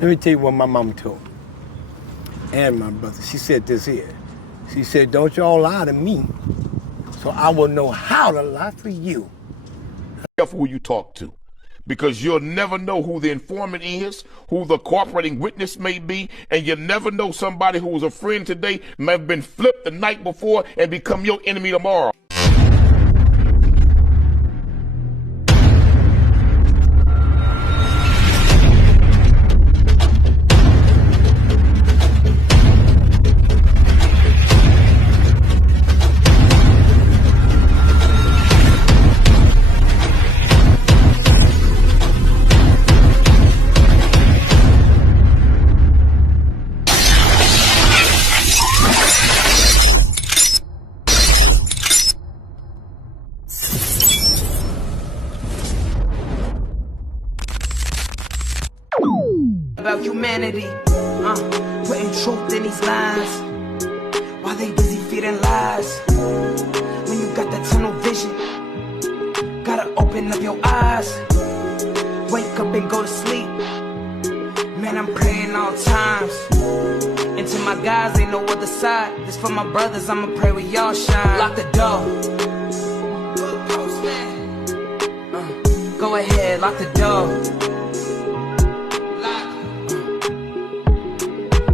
Let me tell you what my mama told me. And my brother, she said this here. She said, don't y'all lie to me, so I will know how to lie for you. Be careful who you talk to, because you'll never know who the informant is, who the cooperating witness may be, and you never know somebody who was a friend today may have been flipped the night before and become your enemy tomorrow. About humanity, putting truth in these lines, while they busy feeding lies. When you got that tunnel vision, gotta open up your eyes. Wake up and go to sleep. Man, I'm praying all times. And to my guys, ain't no other side. This for my brothers, I'ma pray with y'all shine. Lock the door. Go ahead, lock the door.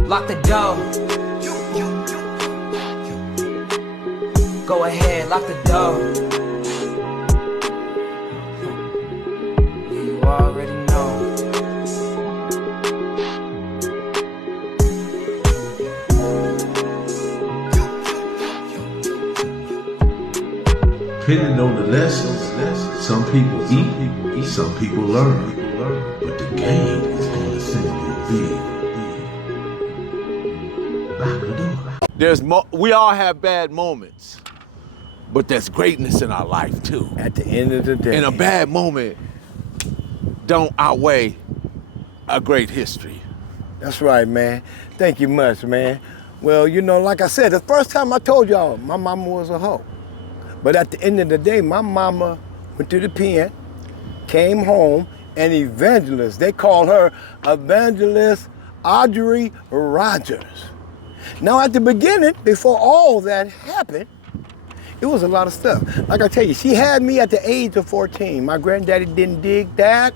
Lock the door. Go ahead, lock the door. Yeah, you already know. Depending on the lessons, some people eat, some people learn. But the game is going to send you big. We all have bad moments, but there's greatness in our life too. At the end of the day. And a bad moment don't outweigh a great history. That's right, man. Thank you much, man. Well, you know, like I said, the first time I told y'all, my mama was a hoe. But at the end of the day, my mama went to the pen, came home, and evangelist. They call her Evangelist Audrey Rogers. Now, at the beginning, before all that happened, it was a lot of stuff. Like I tell you, she had me at the age of 14. My granddaddy didn't dig that,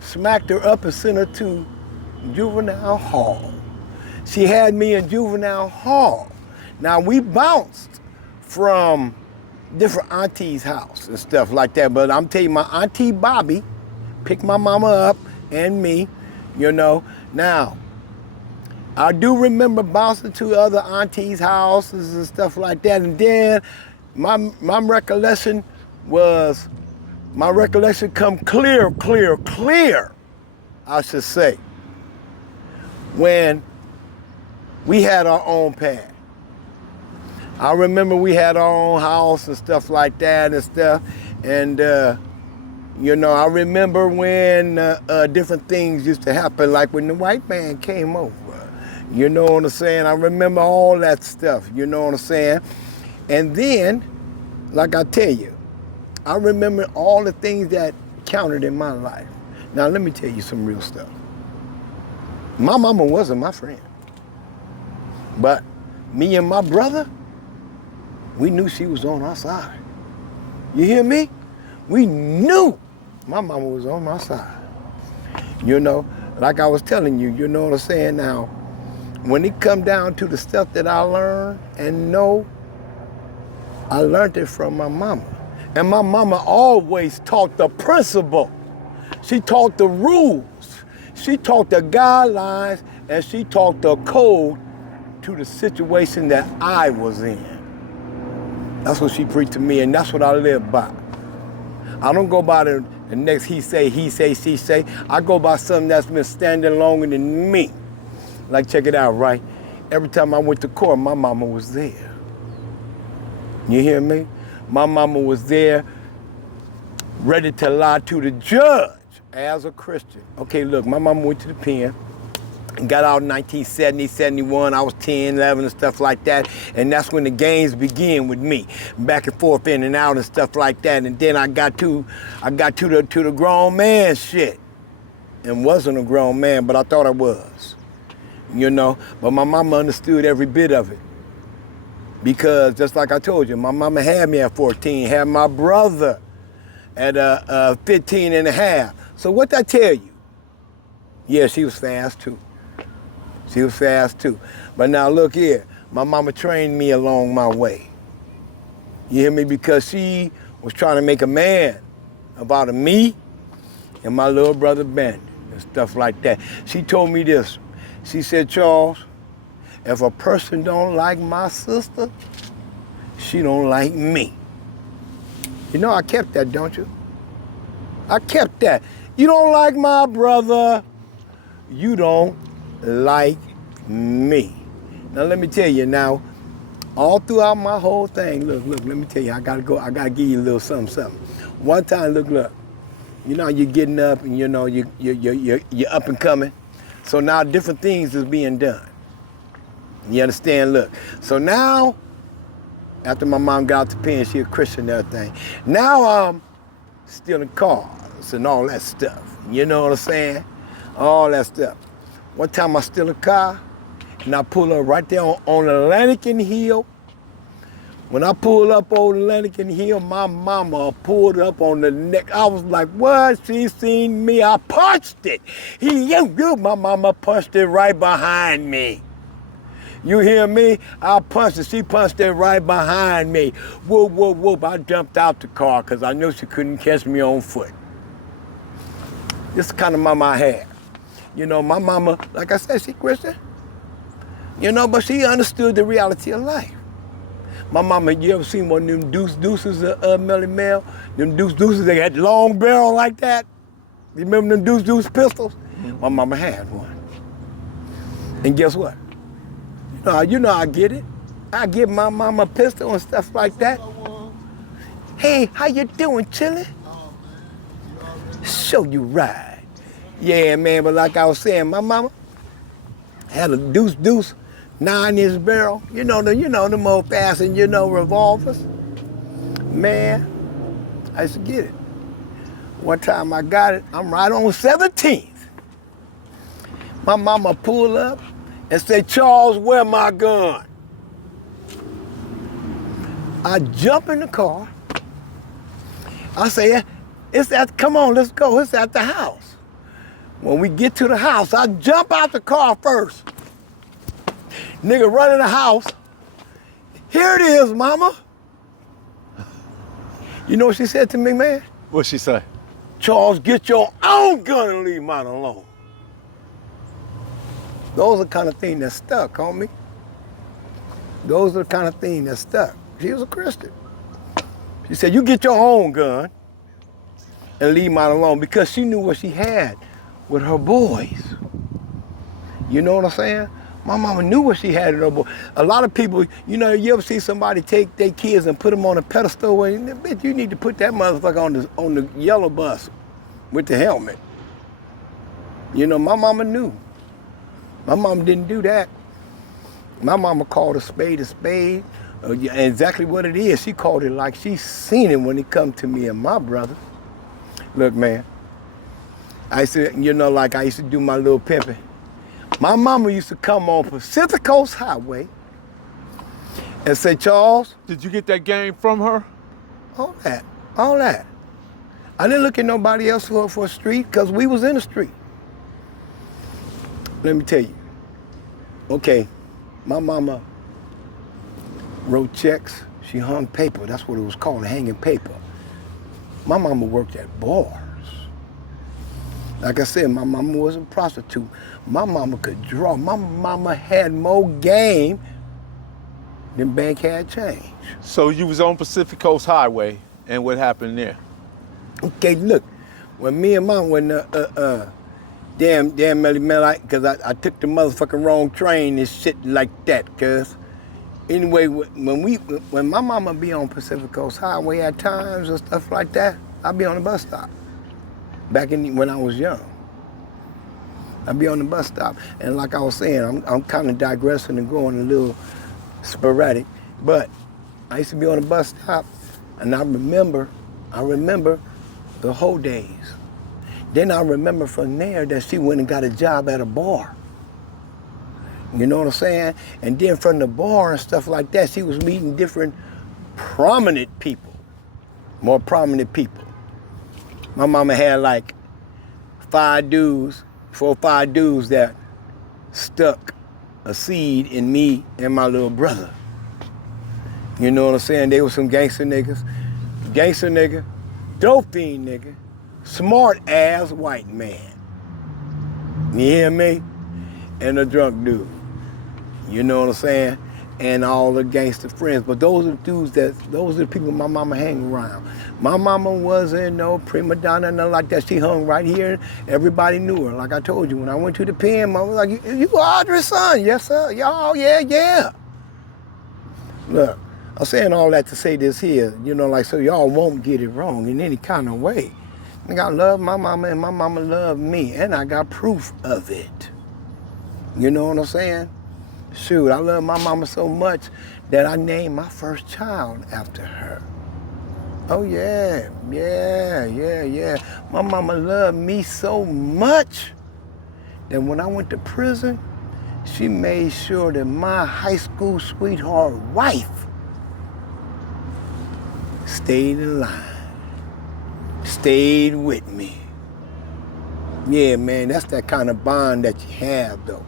smacked her up and sent her to juvenile hall. She had me in juvenile hall. Now, we bounced from different aunties' house and stuff like that, but I'm telling you, my auntie Bobby picked my mama up and me, you know. Now, I do remember bouncing to other aunties' houses and stuff like that. And then my recollection come clear, I should say, when we had our own pad. I remember we had our own house and stuff like that and stuff. And, you know, I remember when different things used to happen, like when the white man came over. You know what I'm saying? I remember all that stuff, you know what I'm saying? And then, like I tell you, I remember all the things that counted in my life. Now, let me tell you some real stuff. My mama wasn't my friend. But me and my brother, we knew she was on our side. You hear me? We knew my mama was on my side. You know, like I was telling you, you know what I'm saying? Now, when it come down to the stuff that I learned and know, I learned it from my mama. And my mama always taught the principle. She taught the rules. She taught the guidelines, and she taught the code to the situation that I was in. That's what she preached to me, and that's what I live by. I don't go by the next he say, she say. I go by something that's been standing longer than me. Like, check it out, right? Every time I went to court, my mama was there. You hear me? My mama was there, ready to lie to the judge as a Christian. Okay, look, my mama went to the pen, got out in 1970, 71. I was 10, 11 and stuff like that. And that's when the games began with me. Back and forth, in and out and stuff like that. And then I got to the grown man shit. and wasn't a grown man, but I thought I was, you know. But my mama understood every bit of it. Because just like I told you, my mama had me at 14, had my brother at 15 and a half. So what that tell you? Yeah, she was fast too. She was fast too. But now look here, my mama trained me along my way. You hear me? Because she was trying to make a man about me and my little brother Ben and stuff like that. She told me this. She said, Charles, if a person don't like my sister, she don't like me. You know I kept that, don't you? I kept that. You don't like my brother, you don't like me. Now let me tell you now, all throughout my whole thing, look, let me tell you, I gotta give you a little something. One time, look, you know you're getting up and you know you're up and coming. So now different things is being done. You understand? Look, so now, after my mom got out the pen, she a Christian and everything. Now I'm stealing cars and all that stuff. You know what I'm saying? All that stuff. One time I steal a car, and I pull up right there on Atlantic and Hill. When I pulled up on Atlantic and Hill, my mama pulled up on the neck. I was like, what? She seen me. I punched it. My mama punched it right behind me. You hear me? I punched it. She punched it right behind me. Whoop, whoop, whoop. I jumped out the car because I knew she couldn't catch me on foot. This is the kind of mama I had. You know, my mama, like I said, she Christian. You know, but she understood the reality of life. My mama, you ever seen one of them deuces, Melly Mel? Them deuces, they had long barrel like that. You remember them deuce pistols? My mama had one. And guess what? You know I get it. I give my mama a pistol and stuff like that. Hey, how you doing, chillin'? Show you right. Yeah, man, but like I was saying, my mama had a deuce 9-inch barrel. You know them old fashioned, revolvers. Man, I used to get it. One time I got it, I'm right on 17th. My mama pulled up and said, Charles, where my gun? I jump in the car. I say, come on, let's go, it's at the house. When we get to the house, I jump out the car first. Nigga run in the house. Here it is, mama. You know what she said to me, man? What'd she say? Charles, get your own gun and leave mine alone. Those are the kind of things that stuck, homie. Those are the kind of things that stuck. She was a Christian. She said, you get your own gun and leave mine alone, because she knew what she had with her boys. You know what I'm saying? My mama knew what she had in her boys. A lot of people, you ever see somebody take their kids and put them on a pedestal, and bitch, you need to put that motherfucker on the yellow bus with the helmet. My mama knew. My mama didn't do that. My mama called a spade, exactly what it is. She called it like she seen it when it come to me and my brother. Look, man, I used to, like I used to do my little pimping. My mama used to come on Pacific Coast Highway and say, Charles. Did you get that game from her? All that. I didn't look at nobody else for a street, because we was in the street. Let me tell you. Okay, my mama wrote checks. She hung paper. That's what it was called, hanging paper. My mama worked at bars. Like I said, my mama was a prostitute. My mama could draw. My mama had more game than bank had change. So you was on Pacific Coast Highway, and what happened there? Okay, look, when me and mom went damn Melly Mel, because I took the motherfucking wrong train and shit like that, cuz. Anyway, when my mama be on Pacific Coast Highway at times and stuff like that, I'd be on the bus stop. Back when I was young, I'd be on the bus stop. And like I was saying, I'm kind of digressing and going a little sporadic, but I used to be on the bus stop, and I remember the whole days. Then I remember from there that she went and got a job at a bar. You know what I'm saying? And then from the bar and stuff like that, she was meeting different prominent people, more prominent people. My mama had like 4 or 5 dudes that stuck a seed in me and my little brother. You know what I'm saying? They were some gangster niggas, dope fiend nigga, smart ass white man. You hear me? And a drunk dude. You know what I'm saying? And all the gangster friends. But those are the people my mama hang around. My mama wasn't no prima donna, nothing like that. She hung right here. Everybody knew her. Like I told you, when I went to the pen, mama was like, you Audrey's son? Yes, sir. Y'all, yeah. Look, I'm saying all that to say this here, you know, like so y'all won't get it wrong in any kind of way. Like, I love my mama and my mama loved me, and I got proof of it. You know what I'm saying? Shoot, I love my mama so much that I named my first child after her. Oh yeah. My mama loved me so much that when I went to prison, she made sure that my high school sweetheart wife stayed in line, stayed with me. Yeah, man, that's that kind of bond that you have, though.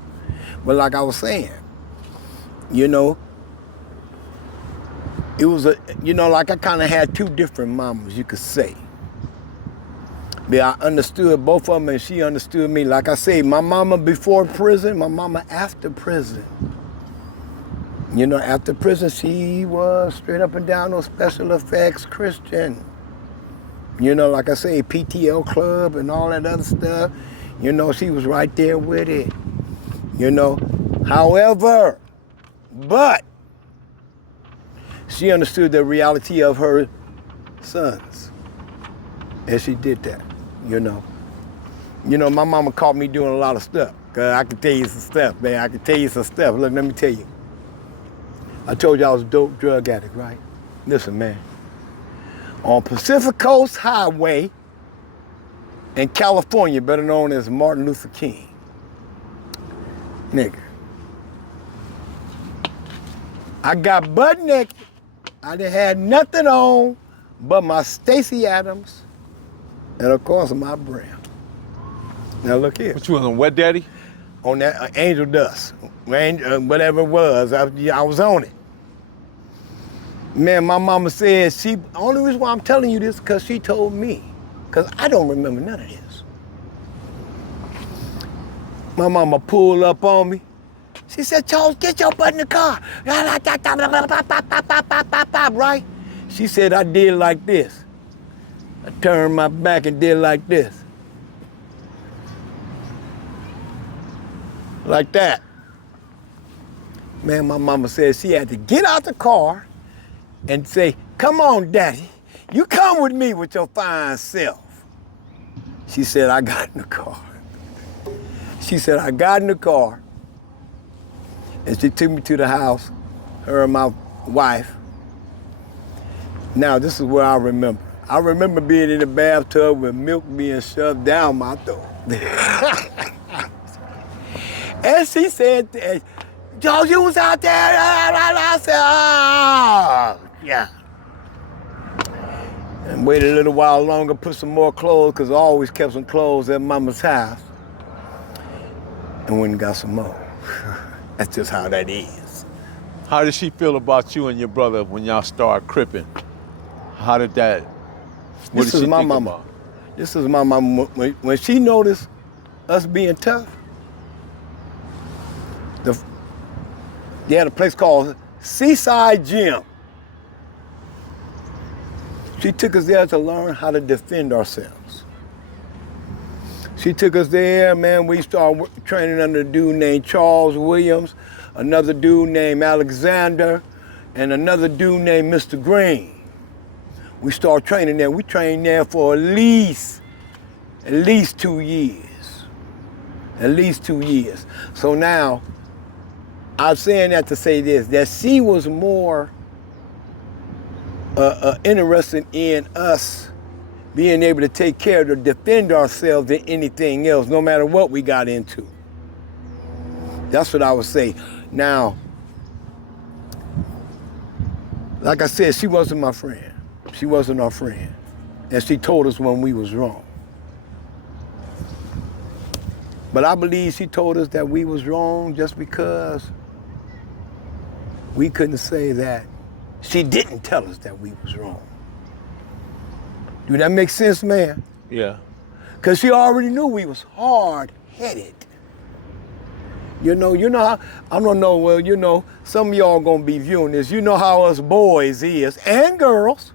But like I was saying, you know, it was like I kind of had 2 different mamas, you could say. But I understood both of them and she understood me. Like I say, my mama before prison, my mama after prison. You know, after prison, she was straight up and down on special effects Christian. You know, like I say, PTL club and all that other stuff. You know, she was right there with it. You know, however, but she understood the reality of her sons. And she did that, you know. You know, my mama caught me doing a lot of stuff. Cause I can tell you some stuff, man. I can tell you some stuff. Look, let me tell you. I told you I was a dope drug addict, right? Listen, man. On Pacific Coast Highway in California, better known as Martin Luther King. Nigga. I got butt naked. I done had nothing on but my Stacey Adams and of course my brim. Now look here. What you was on Wet Daddy? On that Angel Dust, whatever it was, I was on it. Man, my mama said only reason why I'm telling you this because she told me, because I don't remember none of this. My mama pulled up on me. She said, Charles, get your butt in the car. Right? She said, I did like this. I turned my back and did like this. Like that. Man, my mama said she had to get out the car and say, come on, Daddy, you come with me with your fine self. She said, I got in the car. She said, I got in the car. And she took me to the house, her and my wife. Now, this is what I remember. I remember being in the bathtub with milk being shoved down my throat. And she said, George, you was out there. I said, oh, yeah. And waited a little while longer, put some more clothes, because I always kept some clothes at Mama's house. And went and got some more. That's just how that is. How did she feel about you and your brother when y'all started cripping? How did that, what This did she is my think mama. about? This is my mama. When she noticed us being tough, they had a place called Seaside Gym. She took us there to learn how to defend ourselves. She took us there, man. We started training under a dude named Charles Williams, another dude named Alexander, and another dude named Mr. Green. We started training there. We trained there for at least 2 years. At least 2 years. So now, I'm saying that to say this, that she was more interested in us being able to take care to defend ourselves than anything else, no matter what we got into. That's what I would say. Now, like I said, she wasn't my friend. She wasn't our friend. And she told us when we was wrong. But I believe she told us that we was wrong just because we couldn't say that she didn't tell us that we was wrong. Do that make sense, man? Yeah. Because she already knew we was hard-headed. You know how, I don't know, well, you know, some of y'all gonna be viewing this. You know how us boys is, and girls.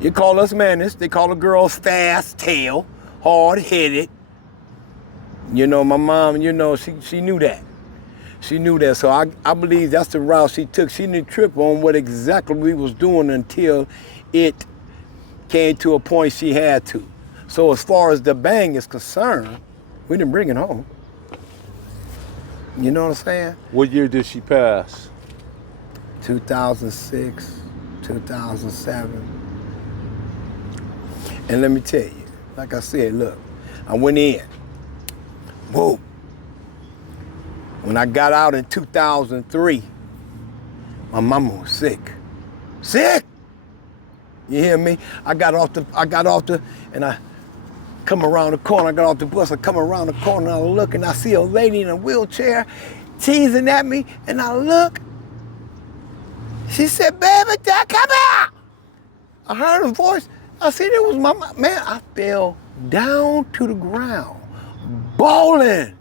You call us mannish, they call the girls fast tail, hard-headed. You know, my mom, you know, she knew that. She knew that, so I believe that's the route she took. She didn't trip on what exactly we was doing until it came to a point she had to. So as far as the bang is concerned, we didn't bring it home. You know what I'm saying? What year did she pass? 2006, 2007. And let me tell you, like I said, look, I went in. Whoa. When I got out in 2003, my mama was sick. Sick! You hear me? I got off the, and I come around the corner, I got off the bus, I come around the corner, and I look, and I see a lady in a wheelchair teasing at me, and I look. She said, baby, Dad, come here! I heard her voice. I said, it was my mom. Man, I fell down to the ground, bawling,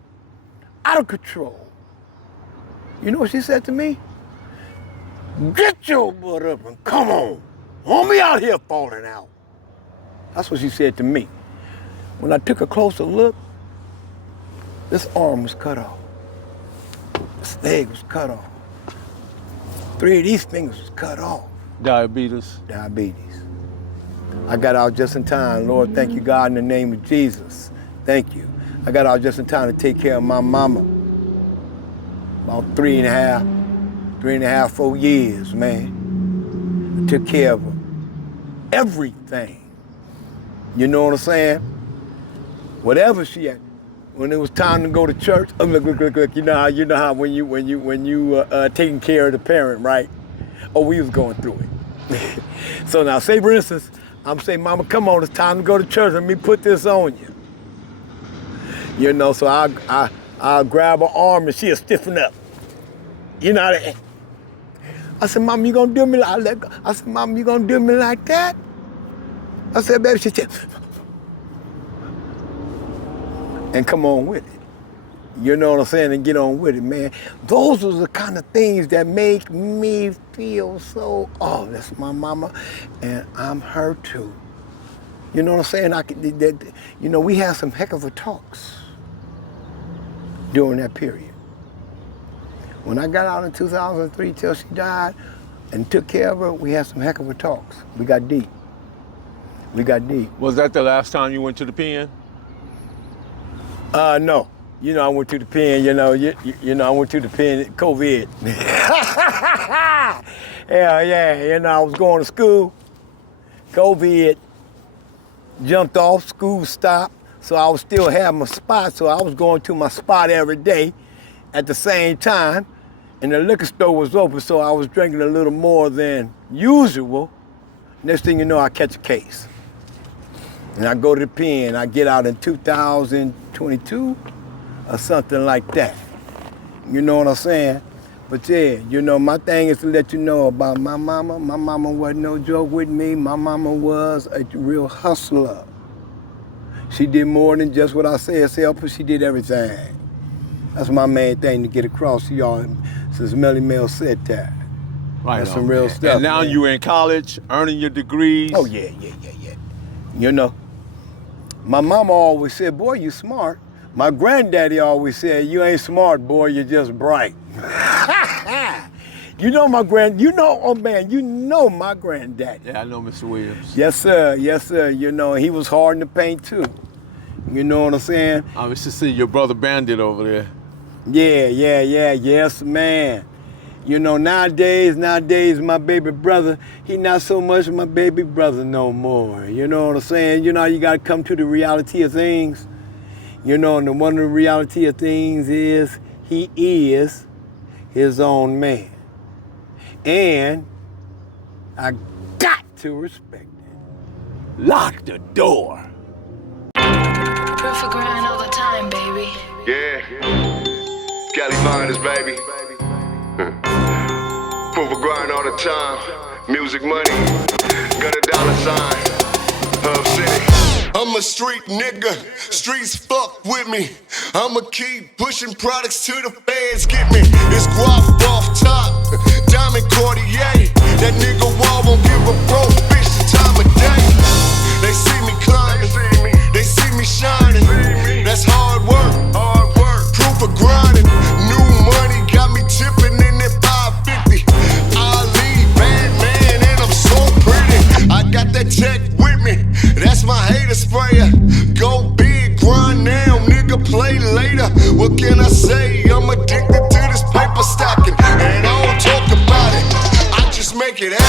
out of control. You know what she said to me? Get your butt up and come on. Don't be out here falling out. That's what she said to me. When I took a closer look, this arm was cut off. This leg was cut off. 3 of these fingers was cut off. Diabetes. Diabetes. I got out just in time. Lord, thank you, God, in the name of Jesus. Thank you. I got out just in time to take care of my mama. About 3.5, 4 years, man. I took care of her. Everything. You know what I'm saying? Whatever she had. When it was time to go to church, look, you know how when you taking care of the parent, right? Oh, we was going through it. So now, say for instance, I'm saying, Mama, come on, it's time to go to church. Let me put this on you. You know, so I'll grab her arm and she'll stiffen up. You know how that. I said, Mom, you gonna do me like I said, Mom, you gonna do me like that? I said, baby, she said, and come on with it. You know what I'm saying? And get on with it, man. Those are the kind of things that make me feel so, oh, that's my mama, and I'm her too. You know what I'm saying? You know, we had some heck of a talks during that period. When I got out in 2003 till she died and took care of her, we had some heck of a talks. We got deep. We got deep. Was that the last time you went to the pen? No. You know, I went to the pen, you know, I went to the pen, COVID. yeah, you know, I was going to school, COVID, jumped off, school stopped, so I was still having my spot, so I was going to my spot every day at the same time, and the liquor store was open, so I was drinking a little more than usual. Next thing you know, I catch a case. And I go to the pen, I get out in 2022, or something like that. You know what I'm saying? But yeah, you know, my thing is to let you know about my mama. My mama wasn't no joke with me. My mama was a real hustler. She did more than just what I said, but she did everything. That's my main thing to get across to y'all, since Melly Mel said that. Right. That's some real stuff. And now man. you're in college, earning your degrees. Oh yeah. You know, my mama always said, boy, you smart. My granddaddy always said, you ain't smart, boy, you're just bright. You know my granddaddy. Yeah, I know Mr. Williams. Yes, sir. You know, he was hard in the paint, too. You know what I'm saying? I was to see your brother Bandit over there. Yeah. Yes, man. You know, nowadays, my baby brother, he not so much my baby brother no more. You know what I'm saying? You know, you got to come to the reality of things. You know, and one of the reality of things is he is his own man. And I got to respect it. Lock the door. Proof of grind all the time, baby. Yeah. Cali Finers, baby. Proof of grind all the time. Music money. Got a dollar sign. Hub City. I'm a street nigga. Streets fuck with me. I'ma keep pushing products till the feds get me. It's guap off top. Diamond Cartier. That nigga Wall won't give a broke bitch the time of day. They see me climbing. They see me shining. That's hard work. Proof of grinding. New money got me tipping in that 550. Ali, bad man, and I'm so pretty. I got that tech with me. That's my hater sprayer. Go big, grind now, nigga, play later. What can I say? I'm addicted to this paper stacking, and I don't talk about it. I just make it happen.